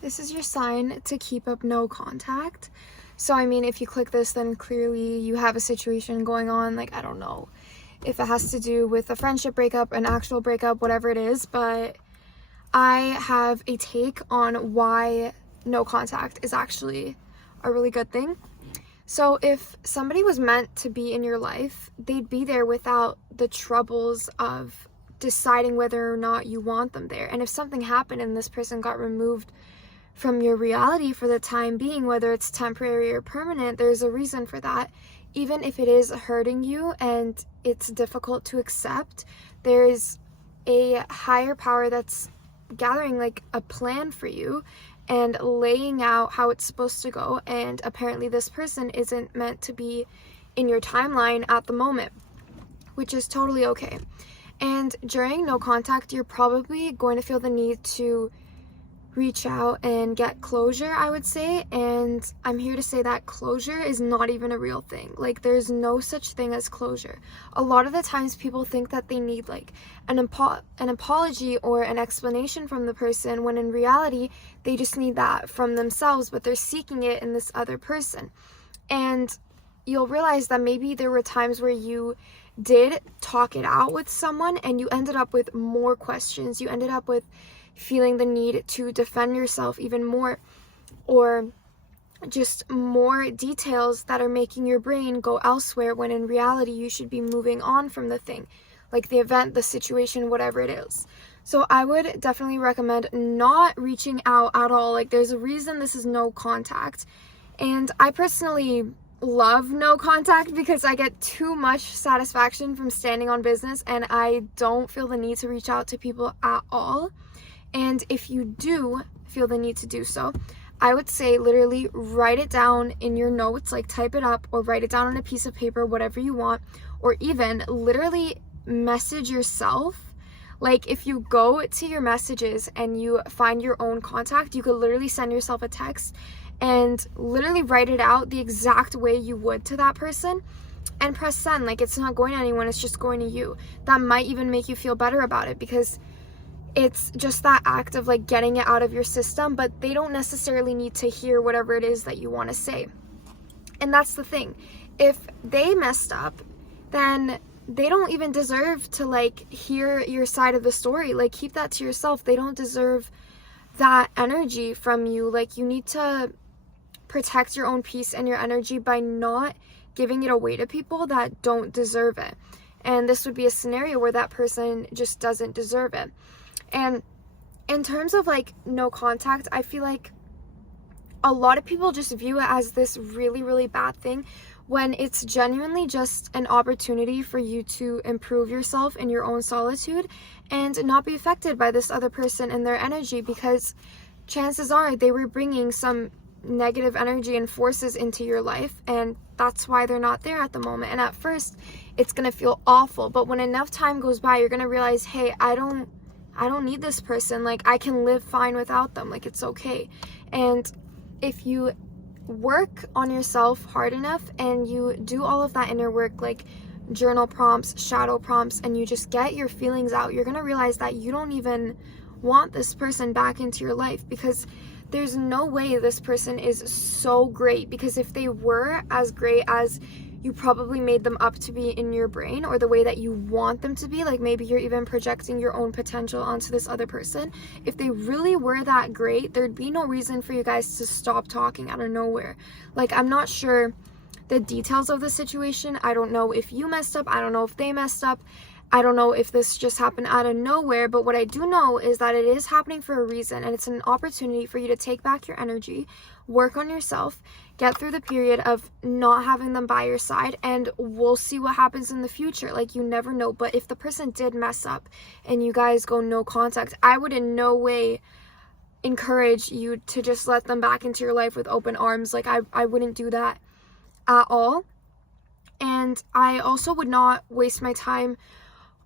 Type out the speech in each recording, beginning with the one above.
This is your sign to keep up no contact. So, I mean, if you click this, then clearly you have a situation going on. Like, I don't know if it has to do with a friendship breakup, an actual breakup, whatever it is. But I have a take on why no contact is actually a really good thing. So, if somebody was meant to be in your life, they'd be there without the troubles of deciding whether or not you want them there. And if something happened and this person got removed from your reality for the time being, whether it's temporary or permanent, there's a reason for that. Even if it is hurting you and it's difficult to accept, there is a higher power that's gathering like a plan for you and laying out how it's supposed to go. And apparently this person isn't meant to be in your timeline at the moment, which is totally okay. And during no contact, you're probably going to feel the need to reach out and get closure, I would say. And I'm here to say that closure is not even a real thing. Like, there's no such thing as closure. A lot of the times people think that they need like an apology or an explanation from the person, when in reality they just need that from themselves, but they're seeking it in this other person. And you'll realize that maybe there were times where you did talk it out with someone and you ended up with more questions. You ended up with feeling the need to defend yourself even more, or just more details that are making your brain go elsewhere, when in reality you should be moving on from the thing, like the event, the situation, whatever it is. So I would definitely recommend not reaching out at all. Like, there's a reason this is no contact. And I personally love no contact because I get too much satisfaction from standing on business, and I don't feel the need to reach out to people at all. And if you do feel the need to do so, I would say literally write it down in your notes, like type it up or write it down on a piece of paper, whatever you want, or even literally message yourself. Like, if you go to your messages and you find your own contact, you could literally send yourself a text and literally write it out the exact way you would to that person and press send. Like, it's not going to anyone, it's just going to you. That might even make you feel better about it, because it's just that act of like getting it out of your system, but they don't necessarily need to hear whatever it is that you want to say. And that's the thing. If they messed up, then they don't even deserve to like hear your side of the story. Like, keep that to yourself. They don't deserve that energy from you. Like, you need to protect your own peace and your energy by not giving it away to people that don't deserve it. And this would be a scenario where that person just doesn't deserve it. And in terms of like no contact, I feel like a lot of people just view it as this really, really bad thing, when it's genuinely just an opportunity for you to improve yourself in your own solitude and not be affected by this other person and their energy, because chances are they were bringing some negative energy and forces into your life, and that's why they're not there at the moment. And at first it's going to feel awful, but when enough time goes by, you're going to realize, hey, I don't need this person. Like, I can live fine without them. Like, it's okay. And if you work on yourself hard enough and you do all of that inner work, like journal prompts, shadow prompts, and you just get your feelings out, you're gonna realize that you don't even want this person back into your life, because there's no way this person is so great. Because if they were as great as you probably made them up to be in your brain, or the way that you want them to be, like maybe you're even projecting your own potential onto this other person. If they really were that great, there'd be no reason for you guys to stop talking out of nowhere. Like, I'm not sure the details of the situation. I don't know if you messed up. I don't know if they messed up. I don't know if this just happened out of nowhere, but what I do know is that it is happening for a reason, and it's an opportunity for you to take back your energy, work on yourself, get through the period of not having them by your side, and we'll see what happens in the future. Like, you never know. But if the person did mess up and you guys go no contact, I would in no way encourage you to just let them back into your life with open arms. Like, I wouldn't do that at all. And I also would not waste my time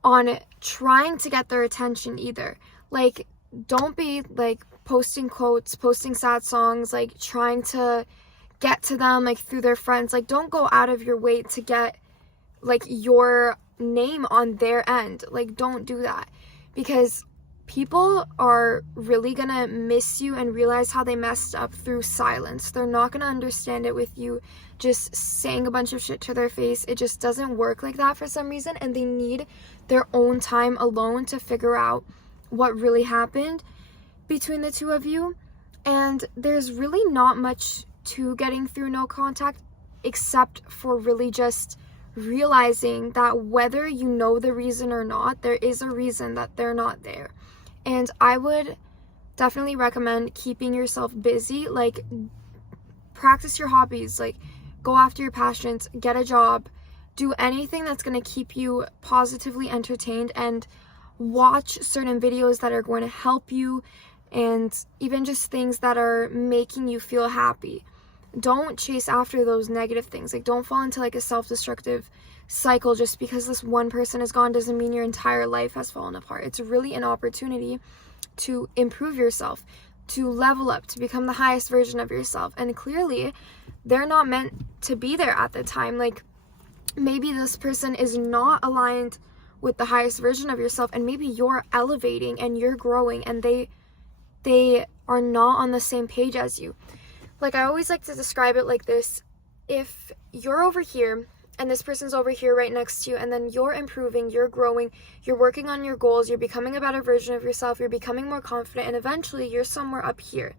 on trying to get their attention either. Like, don't be like posting quotes, posting sad songs, like trying to get to them like through their friends. Like, don't go out of your way to get like your name on their end. Like, don't do that, because people are really gonna miss you and realize how they messed up through silence. They're not gonna understand it with you just saying a bunch of shit to their face. It just doesn't work like that for some reason, and they need their own time alone to figure out what really happened between the two of you. And there's really not much to getting through no contact except for really just realizing that whether you know the reason or not, there is a reason that they're not there. And I would definitely recommend keeping yourself busy. Like, practice your hobbies, like go after your passions, get a job, do anything that's going to keep you positively entertained, and watch certain videos that are going to help you, and even just things that are making you feel happy. Don't chase after those negative things. Like, don't fall into like a self-destructive cycle. Just because this one person is gone doesn't mean your entire life has fallen apart. It's really an opportunity to improve yourself, to level up, to become the highest version of yourself. And clearly they're not meant to be there at the time. Like, maybe this person is not aligned with the highest version of yourself, and maybe you're elevating and you're growing, and they are not on the same page as you. Like, I always like to describe it like this: if you're over here and this person's over here right next to you, and then you're improving, you're growing, you're working on your goals, you're becoming a better version of yourself, you're becoming more confident, and eventually you're somewhere up here.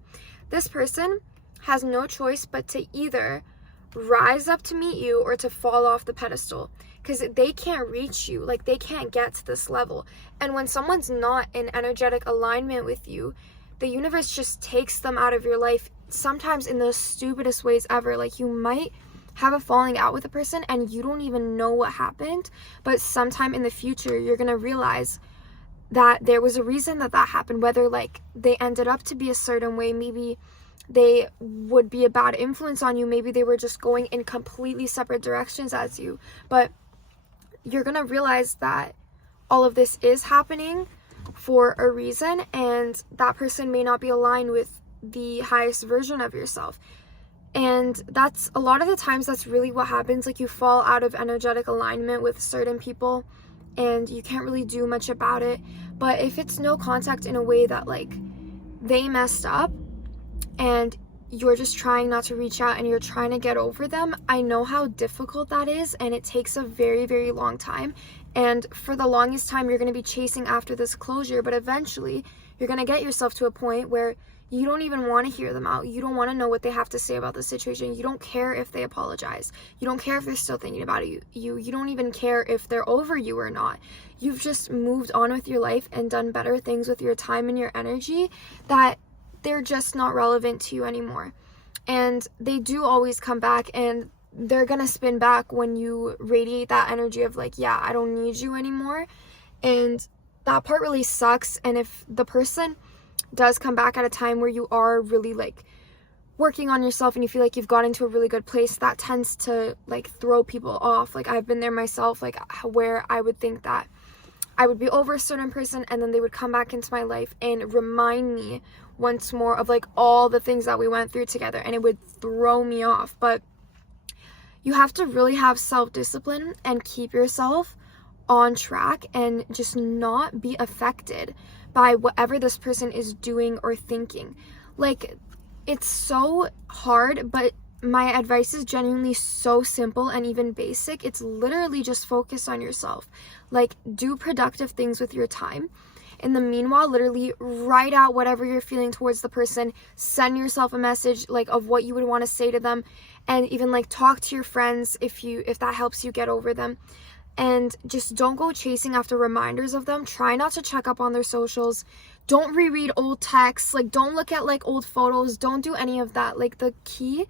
This person has no choice but to either rise up to meet you or to fall off the pedestal, because they can't reach you. Like, they can't get to this level. And when someone's not in energetic alignment with you, the universe just takes them out of your life, sometimes in the stupidest ways ever. Like, you might have a falling out with a person and you don't even know what happened, but sometime in the future you're gonna realize that there was a reason that happened. Whether like they ended up to be a certain way, maybe they would be a bad influence on you, maybe they were just going in completely separate directions as you, but you're gonna realize that all of this is happening for a reason, and that person may not be aligned with the highest version of yourself. And that's a lot of the times that's really what happens. Like, you fall out of energetic alignment with certain people and you can't really do much about it. But if it's no contact in a way that like they messed up and you're just trying not to reach out and you're trying to get over them, I know how difficult that is, and it takes a very, very long time. And for the longest time, you're going to be chasing after this closure, but eventually you're going to get yourself to a point where you don't even want to hear them out. You don't want to know what they have to say about the situation. You don't care if they apologize. You don't care if they're still thinking about you. You don't even care if they're over you or not. You've just moved on with your life and done better things with your time and your energy, that they're just not relevant to you anymore. And they do always come back, and they're gonna spin back when you radiate that energy of like, yeah, I don't need you anymore. And that part really sucks. And if the person does come back at a time where you are really like working on yourself and you feel like you've got into a really good place, that tends to like throw people off. Like, I've been there myself, like where I would think that I would be over a certain person, and then they would come back into my life and remind me once more of like all the things that we went through together, and it would throw me off. But you have to really have self-discipline and keep yourself on track and just not be affected by whatever this person is doing or thinking. Like, it's so hard, but my advice is genuinely so simple and even basic. It's literally just focus on yourself. Like, do productive things with your time. In the meanwhile, literally write out whatever you're feeling towards the person. Send yourself a message like of what you would want to say to them, and even like talk to your friends if that helps you get over them. And just don't go chasing after reminders of them. Try not to check up on their socials. Don't reread old texts. Like, don't look at like old photos. Don't do any of that. Like, the key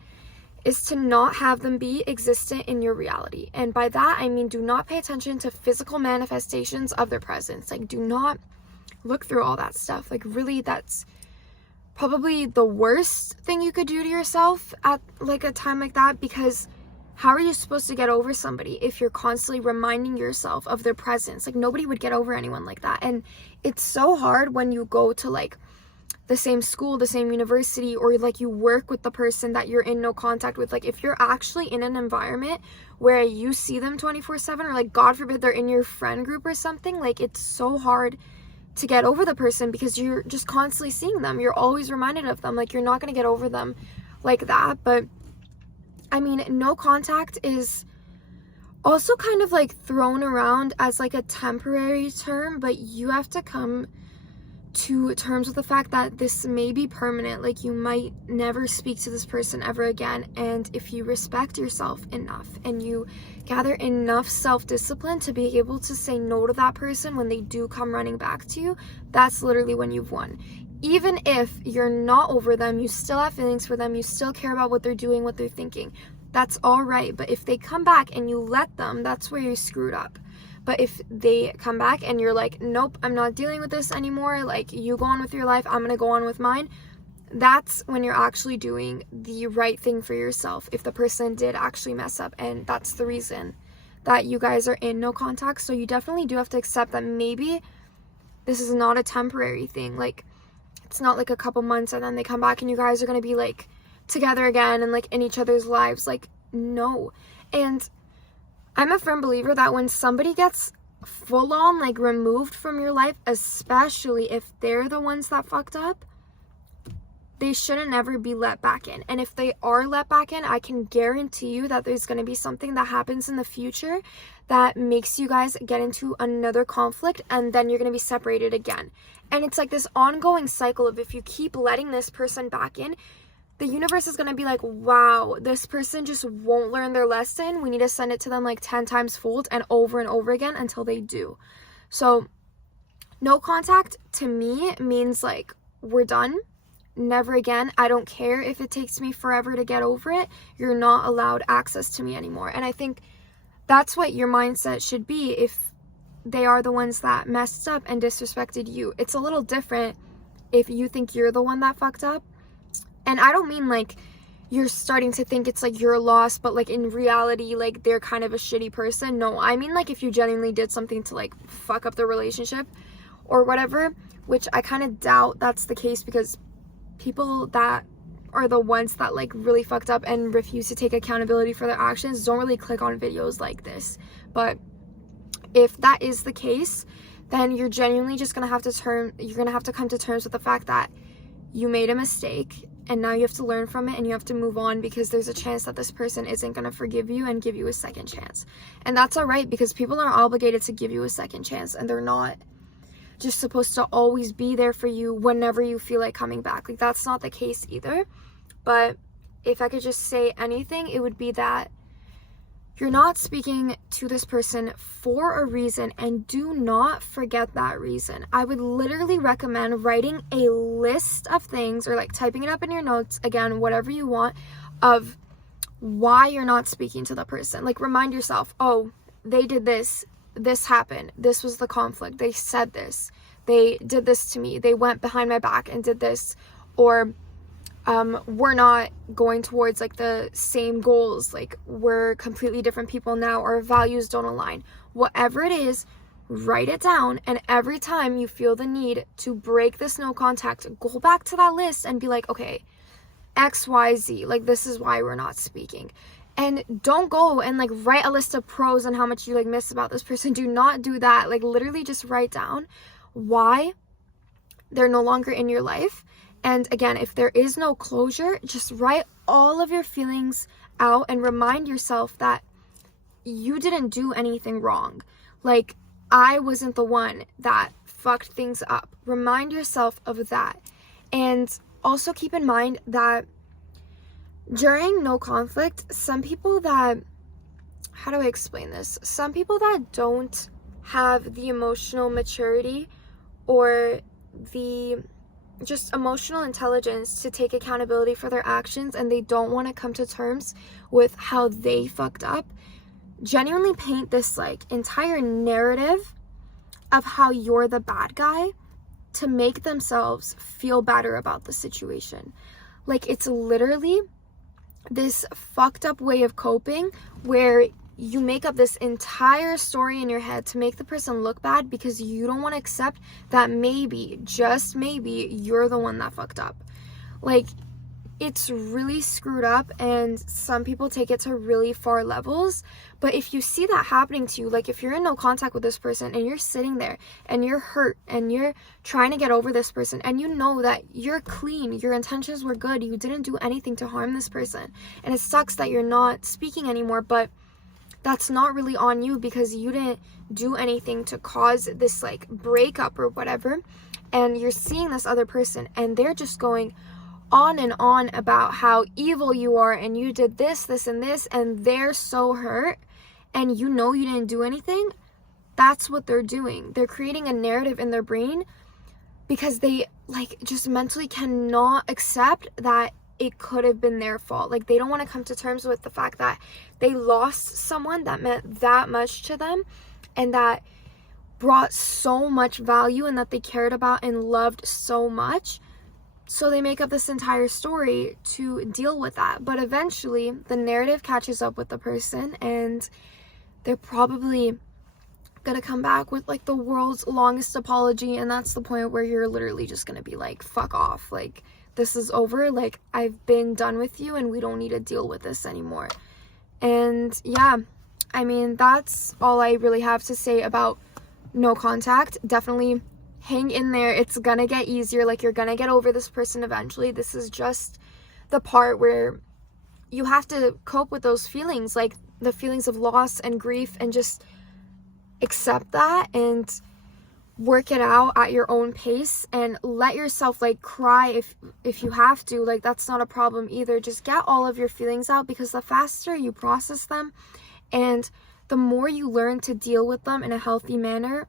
is to not have them be existent in your reality. And by that, I mean, do not pay attention to physical manifestations of their presence. Like, do not look through all that stuff. Like, really, that's probably the worst thing you could do to yourself at like a time like that, because how are you supposed to get over somebody if you're constantly reminding yourself of their presence? Like, nobody would get over anyone like that. And it's so hard when you go to like the same school, the same university, or like you work with the person that you're in no contact with. Like, if you're actually in an environment where you see them 24/7, or like God forbid they're in your friend group or something, like, it's so hard to get over the person because you're just constantly seeing them. You're always reminded of them. Like, you're not going to get over them like that. But I mean, no contact is also kind of like thrown around as like a temporary term, but you have to come to terms with the fact that this may be permanent. Like, you might never speak to this person ever again. And if you respect yourself enough and you gather enough self-discipline to be able to say no to that person when they do come running back to you, that's literally when you've won. Even if you're not over them, you still have feelings for them, you still care about what they're doing, what they're thinking, that's all right. But if they come back and you let them, that's where you screwed up. But if they come back and you're like, nope, I'm not dealing with this anymore, like, you go on with your life, I'm gonna go on with mine, that's when you're actually doing the right thing for yourself, if the person did actually mess up. And that's the reason that you guys are in no contact. So you definitely do have to accept that maybe this is not a temporary thing. Like, it's not like a couple months and then they come back and you guys are gonna be like together again and like in each other's lives. Like, no. And I'm a firm believer that when somebody gets full on like removed from your life, especially if they're the ones that fucked up, they shouldn't ever be let back in. And if they are let back in, I can guarantee you that there's going to be something that happens in the future that makes you guys get into another conflict, and then you're going to be separated again. And it's like this ongoing cycle of, if you keep letting this person back in, the universe is going to be like, wow, this person just won't learn their lesson. We need to send it to them like 10 times fold and over again until they do. So no contact to me means like, we're done. Never again. I don't care if it takes me forever to get over it. You're not allowed access to me anymore. And I think that's what your mindset should be if they are the ones that messed up and disrespected you. It's a little different if you think you're the one that fucked up. And I don't mean like you're starting to think it's like your loss, but like in reality, like they're kind of a shitty person. No, I mean like if you genuinely did something to like fuck up the relationship or whatever, which I kind of doubt that's the case, because people that are the ones that like really fucked up and refuse to take accountability for their actions don't really click on videos like this. But if that is the case, then you're genuinely just gonna have to come to terms with the fact that you made a mistake, and now you have to learn from it and you have to move on, because there's a chance that this person isn't going to forgive you and give you a second chance. And that's all right, because people are obligated to give you a second chance, and they're not just supposed to always be there for you whenever you feel like coming back. Like, that's not the case either. But if I could just say anything, it would be that you're not speaking to this person for a reason, and do not forget that reason. I would literally recommend writing a list of things, or like typing it up in your notes, again, whatever you want, of why you're not speaking to the person. Like, remind yourself, oh, they did this, this happened, this was the conflict, they said this, they did this to me, they went behind my back and did this, or we're not going towards like the same goals, like we're completely different people now, our values don't align. Whatever it is, write it down, and every time you feel the need to break this no contact, go back to that list and be like, okay, XYZ, like this is why we're not speaking. And don't go and like write a list of pros and how much you like miss about this person. Do not do that. Like, literally just write down why they're no longer in your life. And again, if there is no closure, just write all of your feelings out and remind yourself that you didn't do anything wrong. Like, I wasn't the one that fucked things up. Remind yourself of that. And also keep in mind that during no conflict, some people that, how do I explain this? Some people that don't have the emotional maturity or the just emotional intelligence to take accountability for their actions, and they don't want to come to terms with how they fucked up, genuinely paint this like entire narrative of how you're the bad guy to make themselves feel better about the situation. Like, it's literally this fucked up way of coping where you make up this entire story in your head to make the person look bad, because you don't want to accept that maybe, just maybe, you're the one that fucked up. Like, it's really screwed up, and some people take it to really far levels. But if you see that happening to you, like if you're in no contact with this person and you're sitting there and you're hurt and you're trying to get over this person, and you know that you're clean, your intentions were good, you didn't do anything to harm this person, and it sucks that you're not speaking anymore, but that's not really on you because you didn't do anything to cause this like breakup or whatever. And you're seeing this other person and they're just going on and on about how evil you are and you did this, this, and this, and they're so hurt, and you know you didn't do anything. That's what they're doing. They're creating a narrative in their brain because they like just mentally cannot accept that it could have been their fault. Like they don't want to come to terms with the fact that they lost someone that meant that much to them and that brought so much value and that they cared about and loved so much. So they make up this entire story to deal with that. But eventually the narrative catches up with the person and they're probably gonna come back with like the world's longest apology, and that's the point where you're literally just gonna be like, fuck off, like this is over, like I've been done with you and we don't need to deal with this anymore. And yeah, I mean, that's all I really have to say about no contact. Definitely hang in there. It's gonna get easier. Like you're gonna get over this person eventually. This is just the part where you have to cope with those feelings, like the feelings of loss and grief, and just accept that and work it out at your own pace, and let yourself like cry if you have to. Like that's not a problem either. Just get all of your feelings out, because the faster you process them and the more you learn to deal with them in a healthy manner,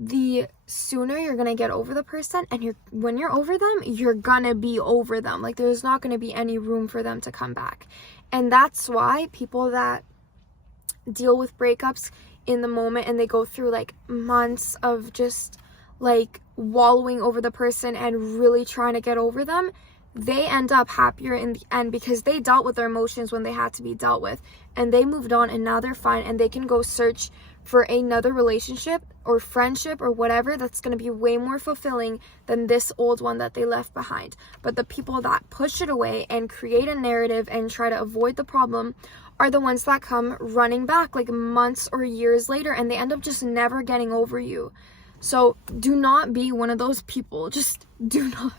the sooner you're gonna get over the person. And when you're over them, you're gonna be over them. Like there's not gonna be any room for them to come back. And that's why people that deal with breakups in the moment and they go through like months of just like wallowing over the person and really trying to get over them, they end up happier in the end, because they dealt with their emotions when they had to be dealt with and they moved on, and now they're fine and they can go search for another relationship or friendship or whatever that's going to be way more fulfilling than this old one that they left behind. But the people that push it away and create a narrative and try to avoid the problem are the ones that come running back like months or years later, and they end up just never getting over you. So do not be one of those people. Just do not.